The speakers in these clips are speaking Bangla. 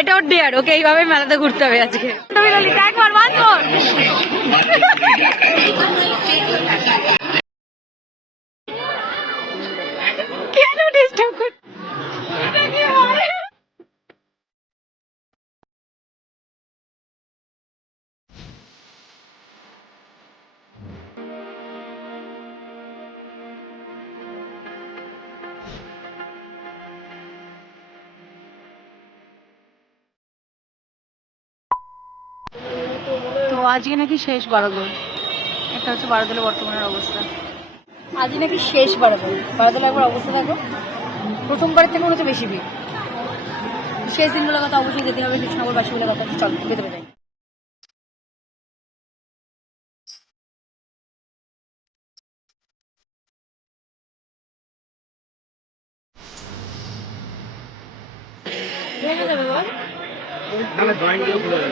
এটা ওর ডেয়ার, ওকে এইভাবে মেলাতে ঘুরতে হবে আজকে। একবার বাঁচো। কেন ডিস্টার্ব কর? তো আজকে নাকি শেষ বারাদোল। এটা হচ্ছে বারাদোলের বর্তমানের অবস্থা। আজকে নাকি শেষ বারাদোল। বারাদোলে একবার অবস্থা দেখো, প্রথমবারের থেকে মনে হচ্ছে বেশি ভিড়। শেষ দিনগুলোর কথা অবশ্যই যেতে হবে, কৃষ্ণনগর বাসীগুলোর কথা। চল ভেতরে যাই।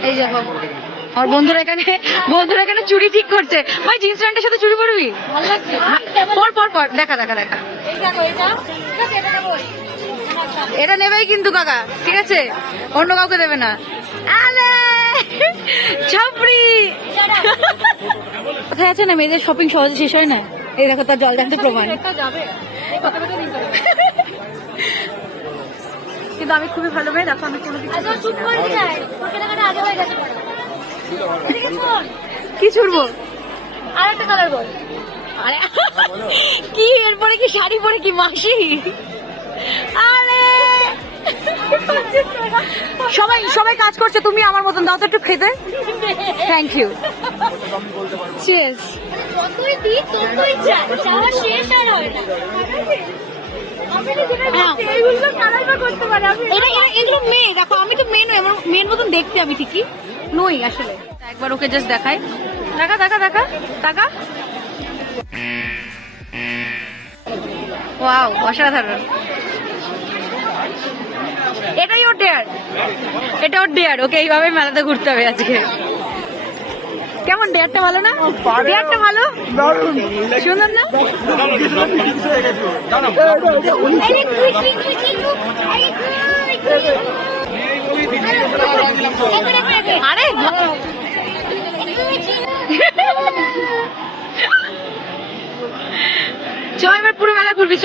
এই দেখো আমার বন্ধুরা এখানে চুড়ি ঠিক করছে। ভাই জিন্স প্যান্টের সাথে চুড়ি পরবি? ভালো লাগছে। পর পর পর, দেখা দেখা দেখা। এটা নেবেই কিন্তু কাকা, ঠিক আছে? অন্য কাউকে দেবে না। আলে ছাপড়ি কোথায় আছে না, মেয়েদের শপিং সহজে শেষ হয় না। এই দেখো তার জল জানতে প্রমাণ। কিন্তু আমি খুবই ভালো মেয়ে, দেখো আমি কোনো কিছু কি ছুড়বো। আর একটা কালার বল। আরে কি এরপরে কি শাড়ি পরে কি মাসি? আরে সবাই সবাই কাজ করছে, তুমি আমার মতন দাও তো একটু খেতে। Thank you. চিয়ার্স। এগুলো মেয়ে, দেখো আমি তো মেয়ে নই, আমার মেয়ের মতন দেখতে আমি ঠিকই নই আসলে। একবার ওকে জাস্ট দেখাই। দেখা দেখা দেখা দেখা। ওয়াও অসাধারণ। এটাই ওর ডেয়ার, এটা ওর ডেয়ার, ওকে এইভাবে মেলাতে ঘুরতে হবে আজকে। কেমন ডেয়ারটা? ভালো না? ডেয়ারটা ভালো, সুন্দর না? আরে চ এবার পুরো মেলা ঘুরবি। চ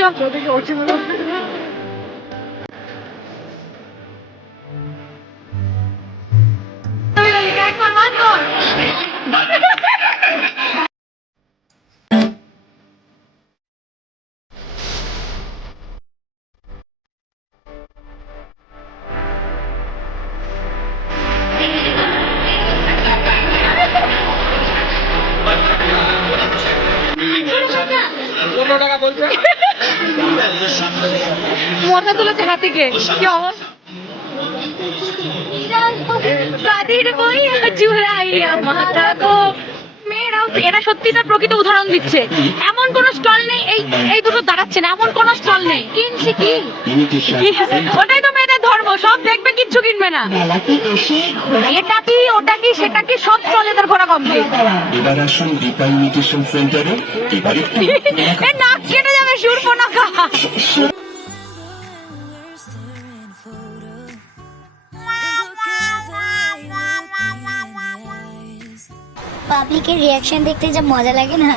মজা তুলেছে হাতিকে। কি অবস্থা? এরা সত্যি তার প্রকৃত উদাহরণ দিচ্ছে। এমন কোন স্টল নেই, এই দুটো দাঁড়াচ্ছে না, এমন কোন স্টল নেই। কিনছি কি? ওটাই তো মেয়েদের ধর্ম, সব দেখবে কিচ্ছু কিনবে না। এটা কি ওটা কি সেটা কি সব স্টল এদের ঘোরা কমপ্লিট। এবার আসুন দীপা ইমিটেশন সেন্টারে। এবার নাক কেটে যাবে শূর্পণখা। পাবলিকের রিয়াকশন দেখতে যা মজা লাগে না।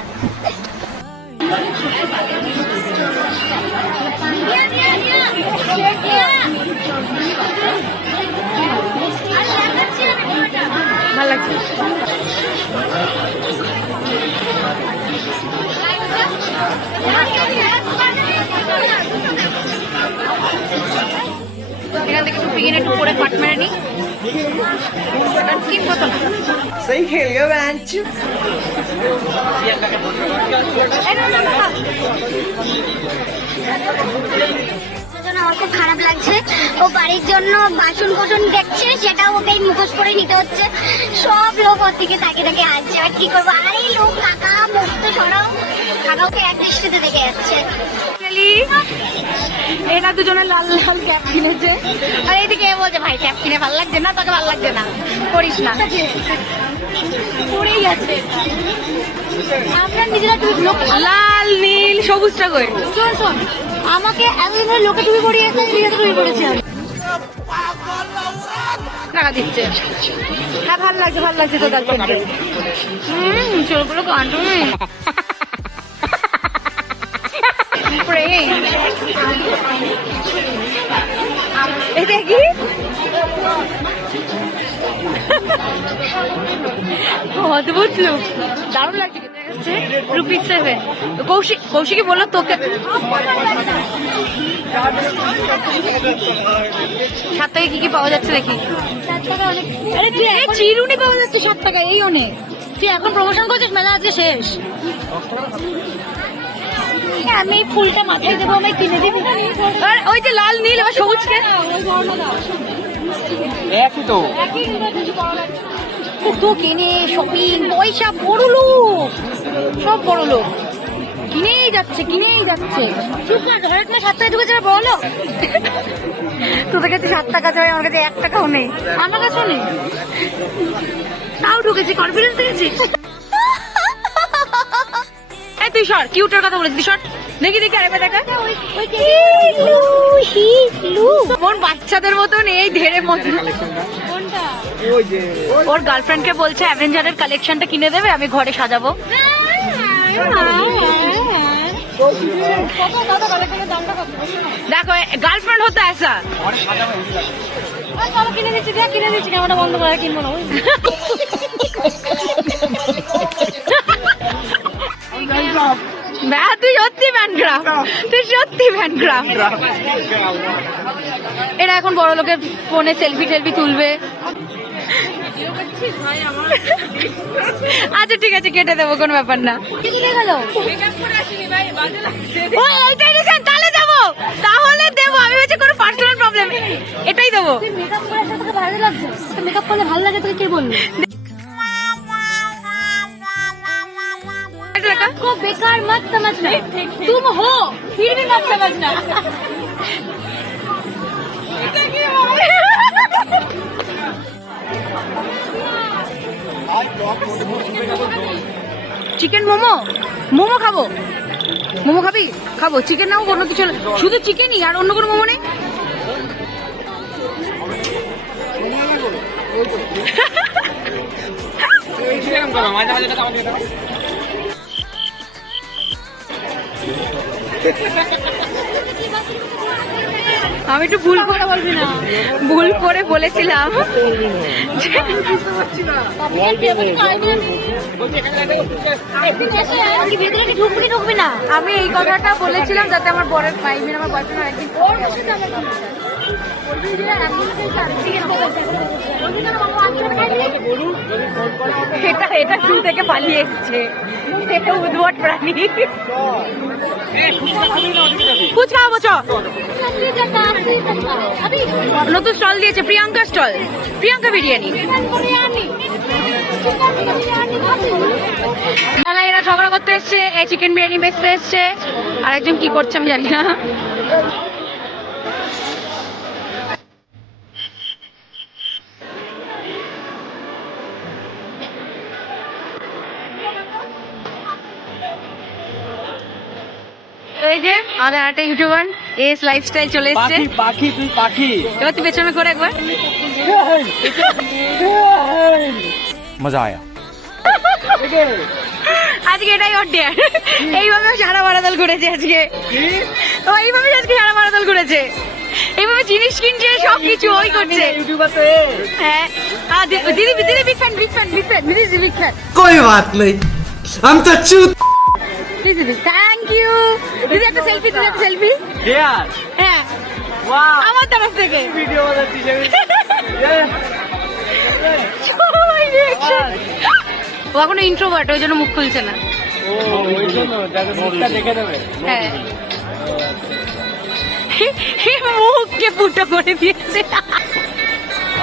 ভালো লাগছে। এখান থেকে একটু পিগিনে একটু পরে ফাট মেরে নি। सही खेल गया बेंच। আমার খুব খারাপ লাগছে। ও বাড়ির জন্য বাসন কোসন দেখছে, সেটা ওকে মুখোশ করে নিতে হচ্ছে। সব লোক ওর দিকে তাকিয়ে তাকিয়ে আসছে। আর কি করবো? আর এই লোক কাকা মুখ তো সরাও, কাকা ওকে এক দৃষ্টিতে দেখে যাচ্ছে। এরা দুজনে লাল লাল ক্যাপ কিনেছে, আর এইদিকে বলছে ভাই ক্যাপ কিনে ভালো লাগছে না, তোকে ভালো লাগছে না, করিস না। পড়েই আছে। আপনার নিজেরা লাল নীল সবুজটা করে। শোন শোন, আমাকে এতদিন ধরে লোকে টুপি পরিয়েছে, নিজে টুপি পরিয়েছে। টাকা দিচ্ছে। হ্যাঁ ভালো লাগছে তো গার্লফ্রেন্ডকে। চোরগুলো কান্টুনি এটা কি অদ্ভুত লুক, দারুণ লাগছে। ₹7 কৌশিকই বললো তোকে 7 টাকায় কি পাওয়া যাচ্ছে দেখি। আরে তুই চিরুনি পাওয়া যাচ্ছে 7 টাকায়, এই অনেক। তুই এখন প্রমোশন করছিস, মেলা আজকে শেষ। আমি এই ফুলটা মাথায় দেবো, আমি কিনে দিবি। আর ওই যে লাল নীল আর সবুজকে একই তো তো কিনে শপিং পয়সা, বড় লোক, সব বড় লোক কিনেই যাচ্ছে। চুপ কর, ঘরের না 7 টাকায় ঢুকেছে, বলো তোদের কাছে 7 টাকা চাই, আমার কাছে 1 টাকাও নেই, আমার কাছেও নেই, তাও ঢুকেছি, কনফিডেন্স দেখেছি। তুই সর, কিউটের কথা বলেছিস, তুই সর। দেখি আরেকবার দেখা। ওর বাচ্চাদের মতন এই ধেরে মতো। ওর গার্লফ্রেন্ডকে বলছে অ্যাভেঞ্জারের কালেকশনটা কিনে দেবে, আমি ঘরে সাজাবো। দেখো গার্লফ্রেন্ড হতো ऐसा। কিনে দিচ্ছি, ক্যামেরা বন্ধ করে কিনবো না। তুই সত্যি ম্যানগ্রাফ। এরা এখন বড় লোকের ফোনে সেলফি তুলবে। আচ্ছা ঠিক আছে, কেটে দেবো, কোনো ব্যাপার না। তাহলে দেবো, আমি বলছি কোনো পার্সোনাল প্রবলেম, এটাই দেবো। মেকআপ করলে ভালো লাগে তোকে কে বললো? को बेकार मत समझना, तुम हो फिर भी मत समझना। চিকেন মোমো খাবি? খাবো। চিকেন নাও, অন্য কিছু, শুধু চিকেনই, আর অন্য কোনো মোমো নেই? আমি একটু ভুল করে বলেছিলাম। আমি এই কথাটা বলেছিলাম যাতে আমার বরের আমার বয়ফ্রেন্ড একদিন এটা শুরু থেকে পালিয়ে এসছে, এটা উদ্ভট প্রাণী। ফুচকা খাবো, চ। নতুন স্টল দিয়েছে, প্রিয়াঙ্কা বিরিয়ানি। এরা ঝগড়া করতে এসছে, এই চিকেন বিরিয়ানি বেচতে এসছে, আর একজন কি করছে আমি জানি না। এই যে আমাদের আরেকটা ইউটিউবার এস লাইফস্টাইল চলে এসছে। পাখি এবার তুই পেছনে করে একবার। मजा आया। আজকে এটাই ওর ডেয়ার, এইভাবে সারা মারাদল ঘুরেছে আজকে। ও এইভাবে আজকে সারা মারাদল ঘুরেছে, এইভাবে জিনিস কিনছে, সবকিছু ওই করছে। হ্যাঁ দিদি বিগ ফ্যান। कोई बात नहीं, हम तो चूत। থ্যাংক ইউ দিদি, একটা সেলফি। হ্যাঁ আমার তরফ থেকে ভিডিও বানাচ্ছি ও এখনো ইন্ট্রোভার্ট, ওই জন্য মুখ খুলছে না। হ্যাঁ মুখকে ফুটো করে দিয়েছে।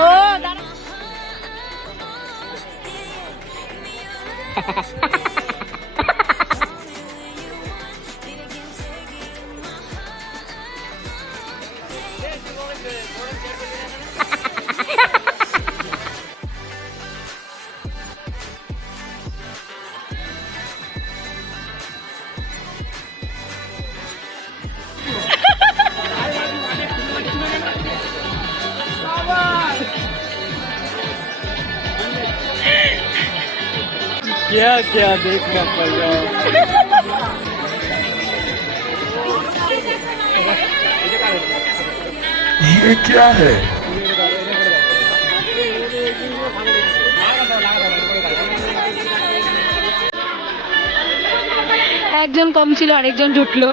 ও দাঁড়া, क्या क्या देखना पड़ेगा। ये क्या है? একজন কম ছিল, আরেকজন জুটলো।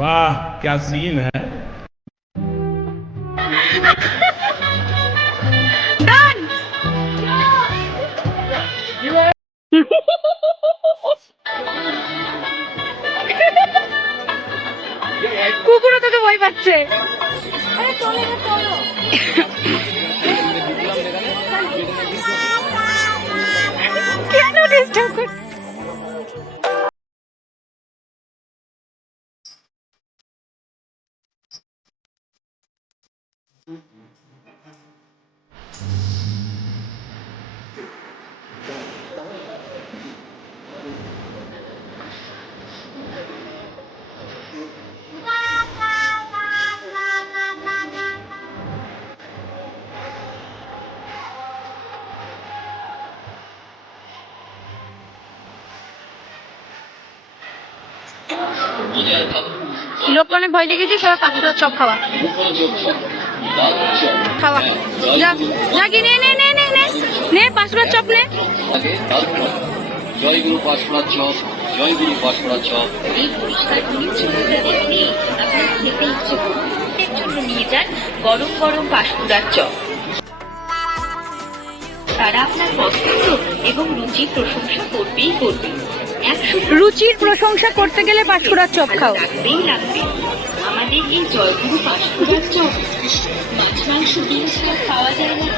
वाह क्या सीन है। কুকুরও তোকে ভয় পাচ্ছে। কেন ডিস্টার্ব করছিস? লোককে অনেক ভয় দেখেছি, সবাই পাঁচটা চপ খাওয়া খাওয়া। যা যা কি নে নে নে নে নে নে 5 চপ নে। জয়গুরু পাঁশকুড়ার চপ, জয়গুরু পাঁশকুড়ার চপ। এই পরিষ্কার পরিচ্ছন্নতা দেখে আপনার খেতে ইচ্ছে করবে। এর জন্য নিয়ে যান গরম গরম পাঁশকুড়ার চপ। তারা আপনার পছন্দ এবং রুচির প্রশংসা করবেই করবে। রুচির প্রশংসা করতে গেলে পাঁশকুড়ার চপ খাও। লাগবেই লাগবে। আমাদের এই জয়গুরু পাঁশকুড়ার চপ মাছ মাংস দিয়ে সব পাওয়া যায় না।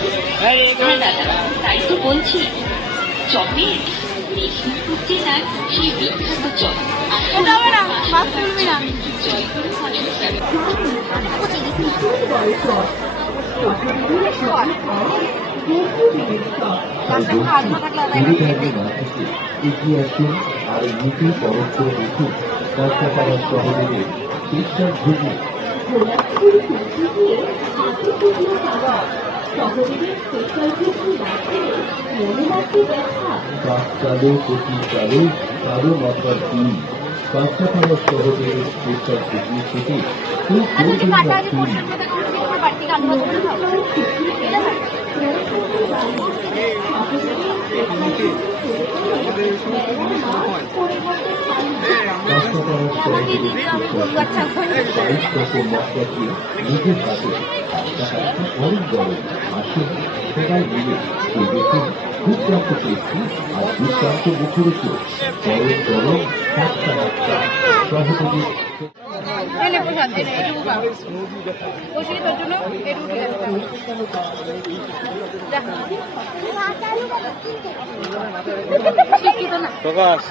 হ্যাঁ দাদা, তাই তো বলছি চপের মেদিনীপুর জেলার সেই বিখ্যাত চপ জয়গুরু এগিয়ে আসুন আর নীতি পরখ করে দেখুন কলকাতার শহরের শিক্ষার ভূমি। কালো প্রতি কালো কারো মাথার দিন কলকাতার শহরের শিক্ষার ভূমি থেকে খুব নিজের হাতে অনেক বড় আসুন সবাই মিলে দেখুন দুর্দান্ত পেয়েছি আর দুর্দান্ত মুখে রেখে গরম গরম টাটকা টাটকা সহযোগী प्रकाश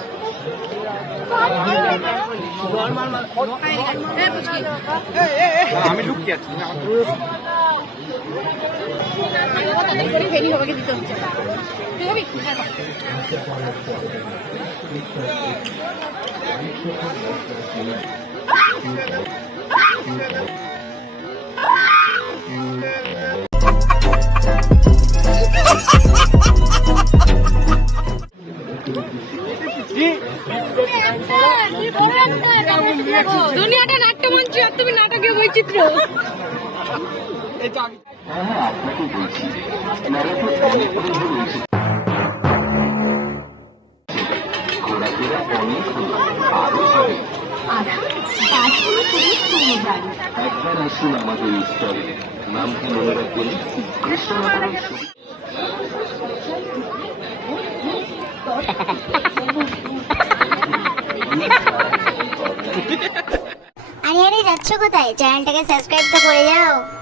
আমি ঢুকি আছি দিতে হচ্ছে। দুনিয়াটা নাট্যমঞ্চ আর তুমি নাটকের বৈচিত্র্য। আপনাকে বলছি ঘোরাফেরা অনেক হলো আরো হবে। একবার আসুন আমাদের স্থলে, নাম কি মনে রাখবেন? কৃষ্ণনগরের কোথায়? চ্যানেলটাকে সাবস্ক্রাইব তো করে যাও।